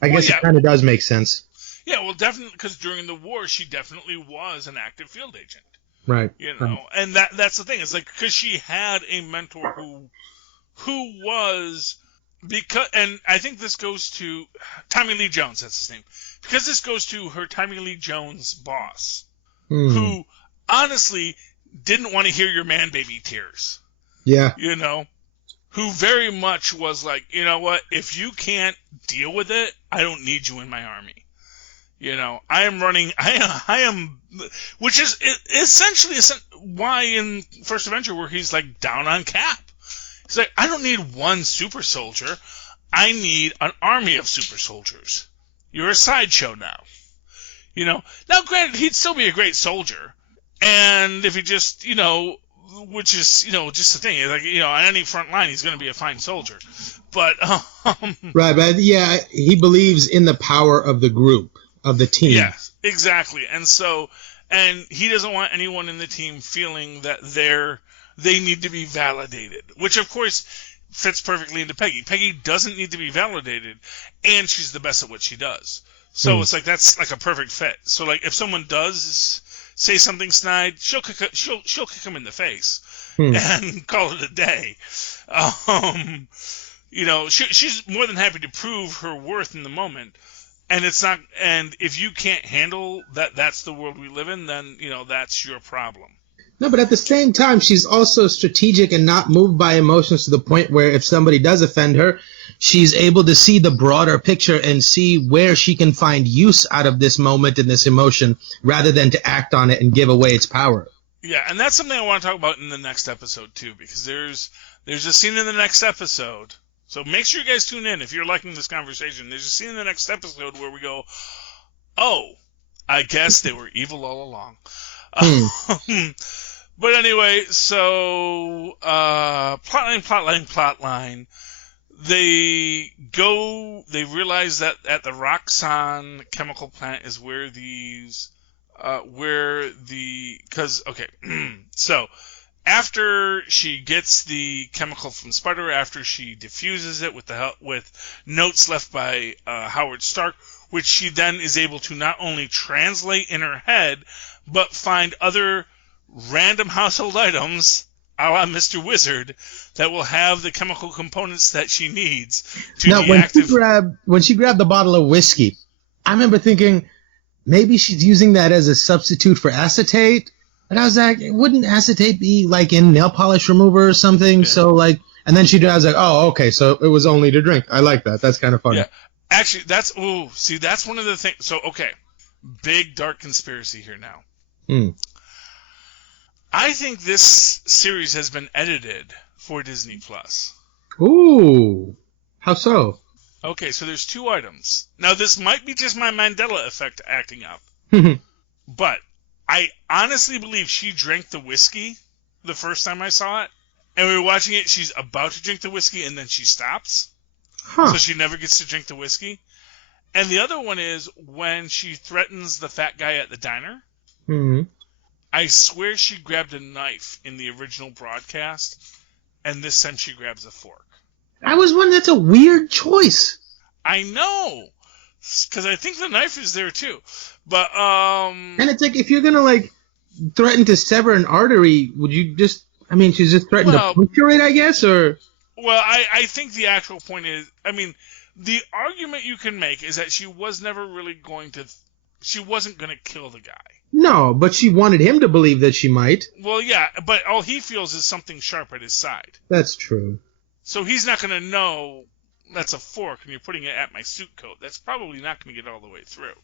I guess it kind of does make sense. Yeah, well, definitely, because during the war, she definitely was an active field agent. Right. And that's the thing. It's like, because she had a mentor who was, and I think this goes to Tommy Lee Jones, that's his name, because this goes to her Tommy Lee Jones boss, who honestly didn't want to hear your man baby tears. Yeah. Who very much was like, you know what, if you can't deal with it, I don't need you in my army. I am, which is essentially why in First Avenger where he's like down on Cap. He's like, I don't need one super soldier. I need an army of super soldiers. You're a sideshow now. Now granted, he'd still be a great soldier. And if he just, which is, just the thing, like, on any front line, he's going to be a fine soldier. But, right, but yeah, he believes in the power of the group. Of the team. Yes, exactly. And he doesn't want anyone in the team feeling that they need to be validated, which of course fits perfectly into Peggy. Peggy doesn't need to be validated, and she's the best at what she does. So it's like, that's like a perfect fit. So like, if someone does say something snide, she'll kick him in the face and call it a day. She's more than happy to prove her worth in the moment. And and if you can't handle that's the world we live in, then, that's your problem. No, but at the same time, she's also strategic and not moved by emotions to the point where if somebody does offend her, she's able to see the broader picture and see where she can find use out of this moment and this emotion rather than to act on it and give away its power. Yeah, and that's something I want to talk about in the next episode, too, because there's a scene in the next episode. So make sure you guys tune in if you're liking this conversation. There's a scene in the next episode where we go, oh, I guess they were evil all along. But anyway, so plotline. They realize that at the Roxxon chemical plant is where so after she gets the chemical from Spider, after she diffuses it with notes left by Howard Stark, which she then is able to not only translate in her head, but find other random household items, a la Mr. Wizard, that will have the chemical components that she needs to be active. When she grabbed the bottle of whiskey, I remember thinking maybe she's using that as a substitute for acetate. And I was like, wouldn't acetate be like in nail polish remover or something? Yeah. So like, and then I was like, oh, okay, so it was only to drink. I like that. That's kind of funny. Yeah. Actually, that's one of the things. So, okay, big dark conspiracy here now. I think this series has been edited for Disney Plus. Ooh, how so? Okay, so there's two items. Now, this might be just my Mandela effect acting up, but I honestly believe she drank the whiskey the first time I saw it, and we were watching it, she's about to drink the whiskey, and then she stops. So she never gets to drink the whiskey. And the other one is when she threatens the fat guy at the diner. Hmm. I swear she grabbed a knife in the original broadcast, and this time she grabs a fork. I was wondering, that's a weird choice. I know, because I think the knife is there too. But And it's like, if you're gonna like threaten to sever an artery, would you just? I mean, she's just threatened to puncture it, I guess, or. Well, I think the actual point is, I mean, the argument you can make is that she was never really going to. She wasn't going to kill the guy. No, but she wanted him to believe that she might. Well, yeah, but all he feels is something sharp at his side. That's true. So he's not going to know that's a fork and you're putting it at my suit coat. That's probably not going to get all the way through.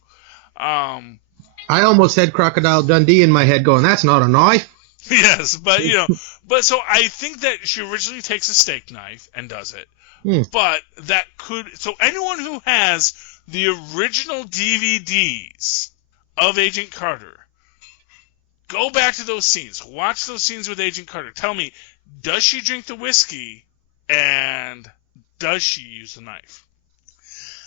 I almost had Crocodile Dundee in my head going, that's not a knife. Yes, but, but so I think that she originally takes a steak knife and does it. But that could, so anyone who has the original DVDs of Agent Carter, go back to those scenes. Watch those scenes with Agent Carter. Tell me, does she drink the whiskey and does she use the knife?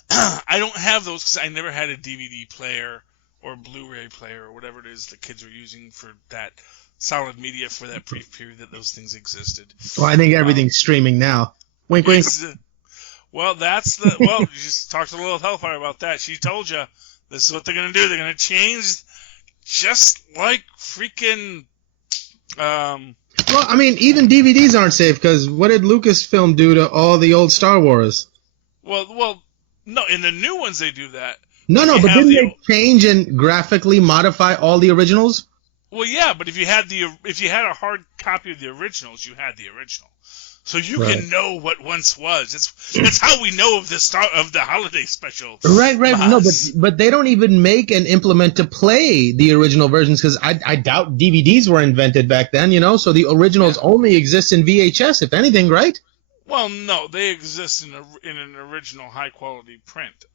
I don't have those because I never had a DVD player or Blu-ray player or whatever it is the kids were using for that solid media for that brief period that those things existed. Well, I think everything's streaming now. Wink, wink. Well, you just talked to Lilith Hellfire about that. She told you this is what they're going to do. They're going to change just like freaking... Well, I mean, even DVDs aren't safe, because what did Lucasfilm do to all the old Star Wars? Well, no, in the new ones they do that. No, but didn't they change and graphically modify all the originals? Well, yeah, but if you had a hard copy of the originals, you had the original. So you can know what once was. That's how we know of the holiday special. Right. No, but they don't even make and implement to play the original versions, because I doubt DVDs were invented back then, so the originals only exist in VHS, if anything, right? Well, no, they exist in an original high quality print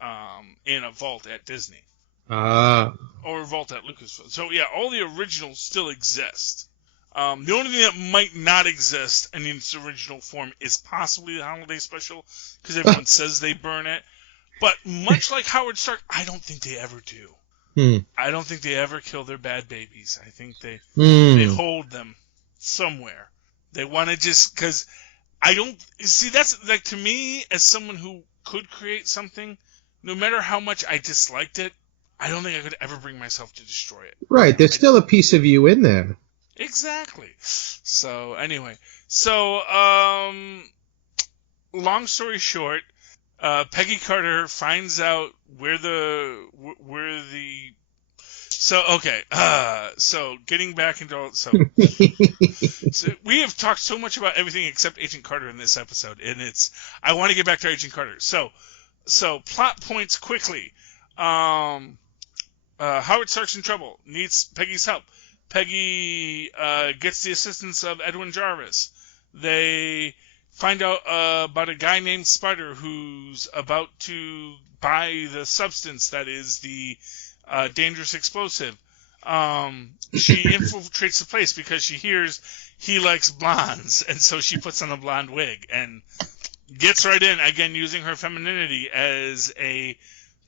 in a vault at Disney. Or a vault at Lucasfilm. So yeah, all the originals still exist. The only thing that might not exist in its original form is possibly the holiday special, because everyone says they burn it. But much like Howard Stark, I don't think they ever do. I don't think they ever kill their bad babies. I think they hold them somewhere. They want to just, because I don't see, that's like, to me, as someone who could create something, no matter how much I disliked it, I don't think I could ever bring myself to destroy it. Right, there's still a piece of you in there. Exactly. So anyway, long story short, Peggy Carter finds out so getting back into so we have talked so much about everything except Agent Carter in this episode, and I want to get back to Agent Carter. So plot points quickly. Howard Stark's in trouble, needs Peggy's help. Peggy gets the assistance of Edwin Jarvis. They find out about a guy named Spider who's about to buy the substance that is the dangerous explosive. She infiltrates the place because she hears he likes blondes, and so she puts on a blonde wig and gets right in, again using her femininity as a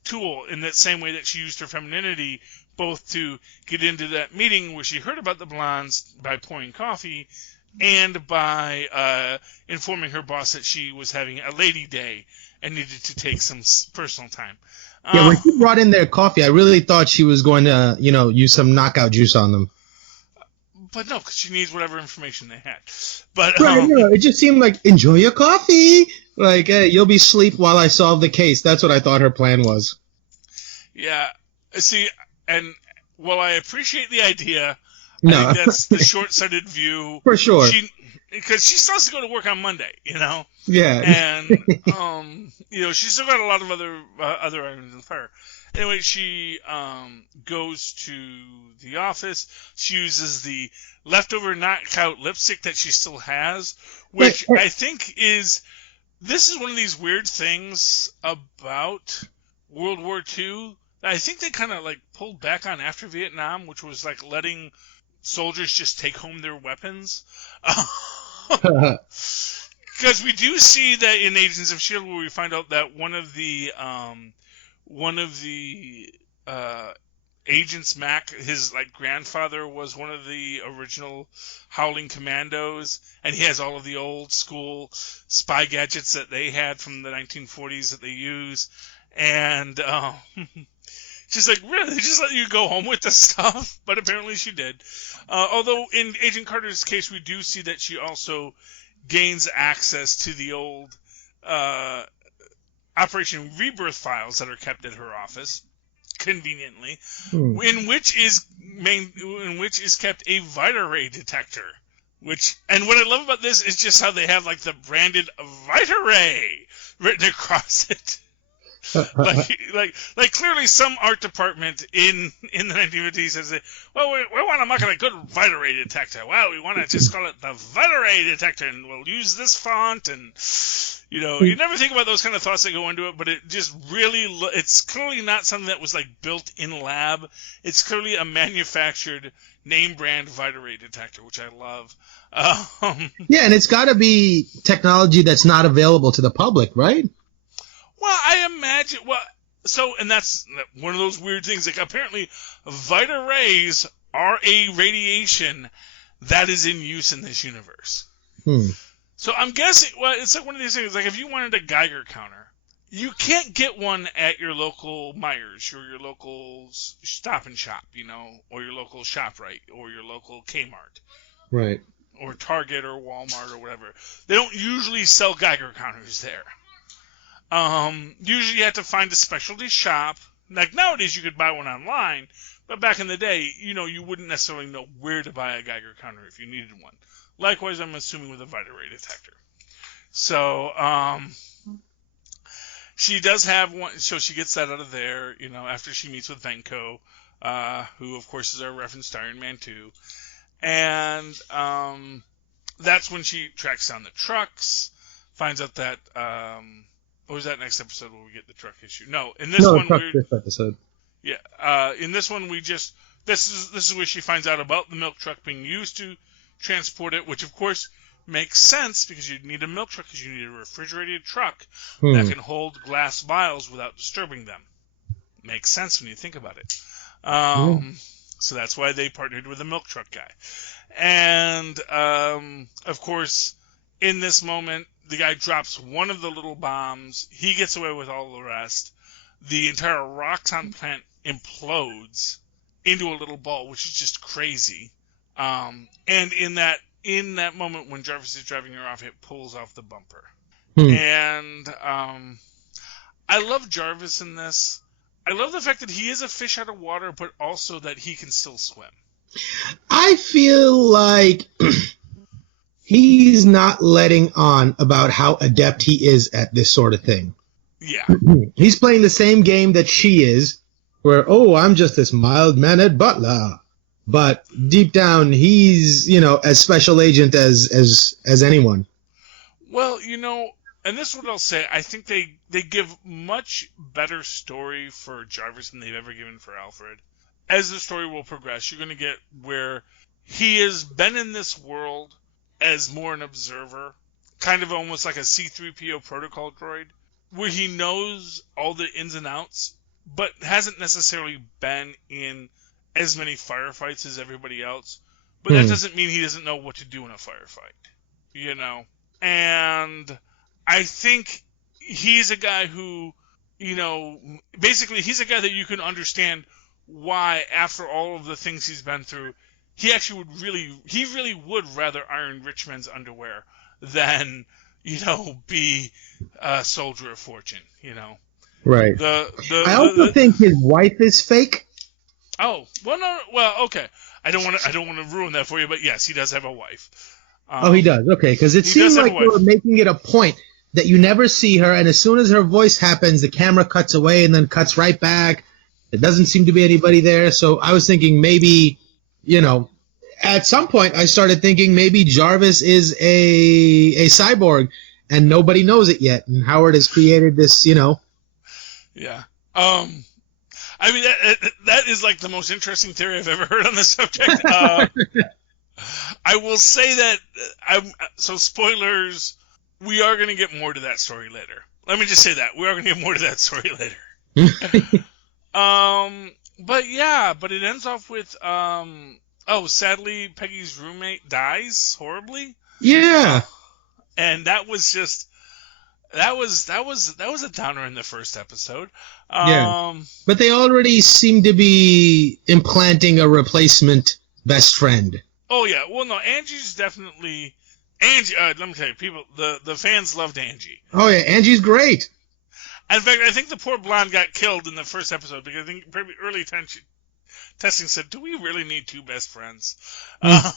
tool, in that same way that she used her femininity both to get into that meeting where she heard about the blondes by pouring coffee, and by informing her boss that she was having a lady day and needed to take some personal time. Yeah, when she brought in their coffee, I really thought she was going to, use some knockout juice on them. But no, because she needs whatever information they had. But it just seemed like, enjoy your coffee. Like, hey, you'll be asleep while I solve the case. That's what I thought her plan was. Yeah. See, and while I appreciate the idea, I think that's the short-sighted view. For sure. Because she still has to go to work on Monday, Yeah. And, she's still got a lot of other items in the fire. Anyway, she goes to the office. She uses the leftover knockout lipstick that she still has, which I think this is one of these weird things about World War II. I think they kind of pulled back on after Vietnam, which was letting soldiers just take home their weapons. Because we do see that in Agents of S.H.I.E.L.D., where we find out that one of the one of the agents, Mac, his grandfather was one of the original Howling Commandos, and he has all of the old school spy gadgets that they had from the 1940s that they use, and she's like, really? They just let you go home with this stuff? But apparently she did. Although in Agent Carter's case, we do see that she also gains access to the old Operation Rebirth files that are kept at her office, conveniently, in which is kept a Vita-Ray detector. And what I love about this is just how they have the branded Vita-Ray written across it. Clearly some art department in the 1950s says, well, we want to make it a good Vita-Ray detector. Well, we want to just call it the Vita-Ray detector, and we'll use this font, and you never think about those kind of thoughts that go into it, but it just really, it's clearly not something that was built in lab. It's clearly a manufactured name brand Vita-Ray detector, which I love. Yeah, and it's got to be technology that's not available to the public, right? Well, I imagine. And that's one of those weird things. Apparently, Vita rays are a radiation that is in use in this universe. So I'm guessing. Well, it's one of these things. If you wanted a Geiger counter, you can't get one at your local Myers or your local Stop and Shop, or your local ShopRite or your local Kmart, right? Or Target or Walmart or whatever. They don't usually sell Geiger counters there. Usually you have to find a specialty shop. Nowadays you could buy one online, but back in the day, you wouldn't necessarily know where to buy a Geiger counter if you needed one. Likewise, I'm assuming with a Vita-Ray detector. So, she does have one, so she gets that out of there, after she meets with Venko, who of course is our reference to Iron Man 2. And, that's when she tracks down the trucks, finds out that, or was that next episode where we get the truck issue? No, in this one, this episode. Yeah, in this one this is where she finds out about the milk truck being used to transport it, which of course makes sense because you need a milk truck because you need a refrigerated truck that can hold glass vials without disturbing them. Makes sense when you think about it. So that's why they partnered with the milk truck guy. And of course, in this moment, the guy drops one of the little bombs. He gets away with all the rest. The entire Roxxon plant implodes into a little ball, which is just crazy. And in that moment when Jarvis is driving her off, it pulls off the bumper. And I love Jarvis in this. I love the fact that he is a fish out of water, but also that he can still swim. I feel like he's not letting on about how adept he is at this sort of thing. Yeah. He's playing the same game that she is, where, I'm just this mild-mannered butler. But deep down, he's, as special agent as anyone. Well, and this is what I'll say. I think they give much better story for Jarvis than they've ever given for Alfred. As the story will progress, you're going to get where he has been in this world as more an observer, kind of almost like a C-3PO protocol droid, where he knows all the ins and outs, but hasn't necessarily been in as many firefights as everybody else. But that doesn't mean he doesn't know what to do in a firefight, And I think he's a guy who, basically he's a guy that you can understand why, after all of the things he's been through, he really would rather iron rich men's underwear than, be a soldier of fortune, Right. I also think his wife is fake. Oh, well, no, well, okay. I don't want to ruin that for you, but yes, he does have a wife. He does. Okay, because it seems like they were making it a point that you never see her, and as soon as her voice happens, the camera cuts away and then cuts right back. There doesn't seem to be anybody there, so I was thinking maybe, at some point I started thinking maybe Jarvis is a cyborg, and nobody knows it yet, and Howard has created this, Yeah. I mean, that is like the most interesting theory I've ever heard on this subject. I will say that, so spoilers, we are going to get more to that story later. Let me just say that. We are going to get more to that story later. But it ends off with sadly Peggy's roommate dies horribly. Yeah. And that was just that was a downer in the first episode. Yeah. But they already seem to be implanting a replacement best friend. Oh yeah, well no, Angie's definitely Angie. Let me tell you, the fans loved Angie. Oh yeah, Angie's great. In fact, I think the poor blonde got killed in the first episode because I think early testing said, "Do we really need two best friends?" I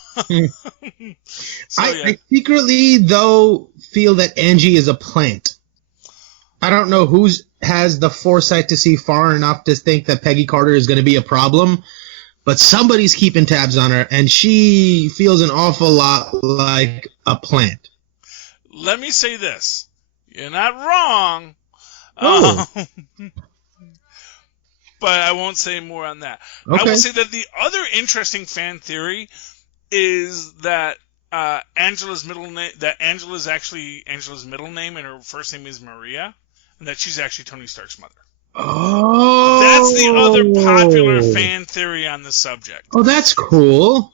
secretly though feel that Angie is a plant. I don't know who has the foresight to see far enough to think that Peggy Carter is going to be a problem, but somebody's keeping tabs on her, and she feels an awful lot like a plant. Let me say this: you're not wrong. Oh. But I won't say more on that. Okay. I will say that the other interesting fan theory is that Angela's middle name, actually Angela's middle name, and her first name is Maria, and that she's actually Tony Stark's mother. Oh. That's the other popular fan theory on the subject. Oh, that's cool.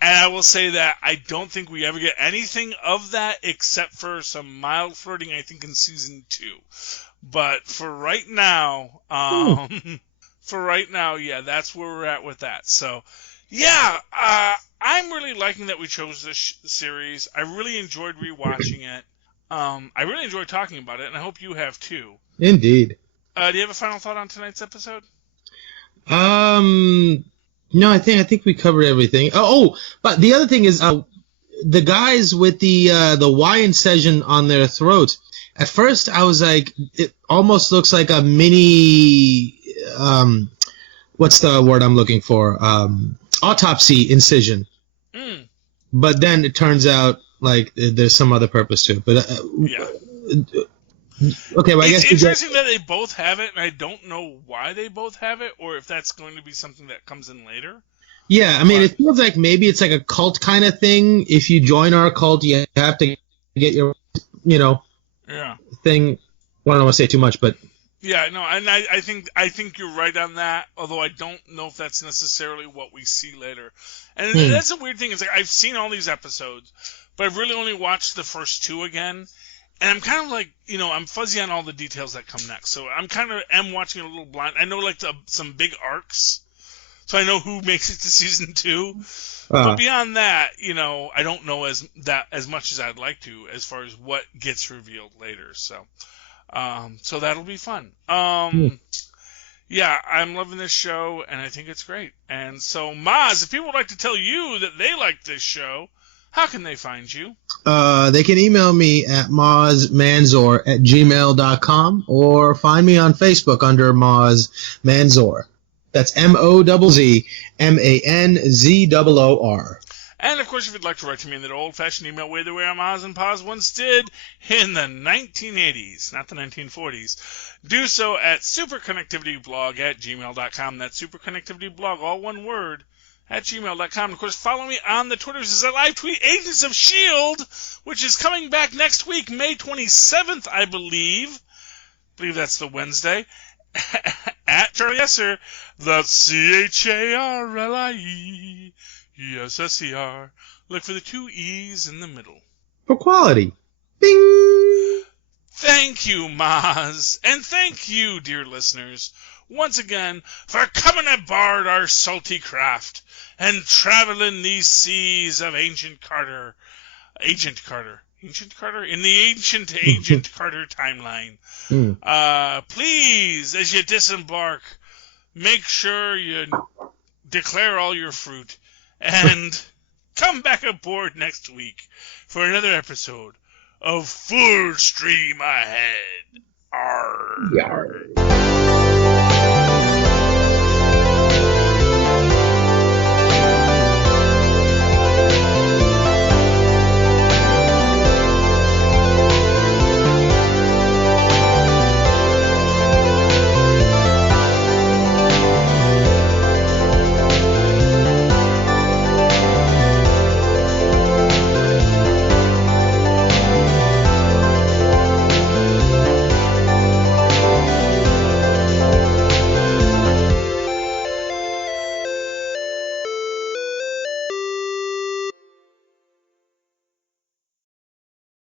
And I will say that I don't think we ever get anything of that except for some mild flirting, I think, in season 2. But for right now, yeah, that's where we're at with that. So, yeah, I'm really liking that we chose this series. I really enjoyed rewatching it. I really enjoyed talking about it, and I hope you have too. Indeed. Do you have a final thought on tonight's episode? No, I think we covered everything. But the other thing is, the guys with the Y incision on their throats. At first, I was like, it almost looks like a mini, what's the word I'm looking for? Autopsy incision. Mm. But then it turns out like there's some other purpose to it. But yeah. Okay, well, I guess it's interesting that they both have it, and I don't know why they both have it, or if that's going to be something that comes in later. Yeah, I mean, it feels like maybe it's like a cult kind of thing. If you join our cult, you have to get your, thing. Well, I don't want to say too much, but yeah, no, and I think you're right on that. Although I don't know if that's necessarily what we see later. And that's a weird thing. It's like I've seen all these episodes, but I've really only watched the first 2 again. And I'm kind of like, I'm fuzzy on all the details that come next. So I'm kind of watching a little blind. I know like some big arcs, so I know who makes it to season 2. But beyond that, I don't know as much as I'd like to as far as what gets revealed later. So, so that'll be fun. Yeah, I'm loving this show, and I think it's great. And so, Mozz, if people would like to tell you that they like this show, how can they find you? They can email me at mozzmanzor@gmail.com or find me on Facebook under Mozz Manzor. That's MOZZMANZOOR. And, of course, if you'd like to write to me in that old-fashioned email way the way Mozz and Poz once did in the 1980s, not the 1940s, do so at superconnectivityblog@gmail.com. That's superconnectivityblog, all one word, at gmail.com. Of course, follow me on the Twitters as I live tweet Agents of S.H.I.E.L.D., which is coming back next week, May 27th, I believe. I believe that's the Wednesday. At Charlie Esser, that's CHARLIE. ESSER. Look for the 2 E's in the middle. For quality. Bing! Thank you, Mozz. And thank you, dear listeners, once again for coming aboard our salty craft and traveling these seas of Agent Carter? In the ancient Agent Carter timeline. Please, as you disembark, make sure you declare all your fruit and come back aboard next week for another episode of Full Stream Ahead. Arr. Yarr.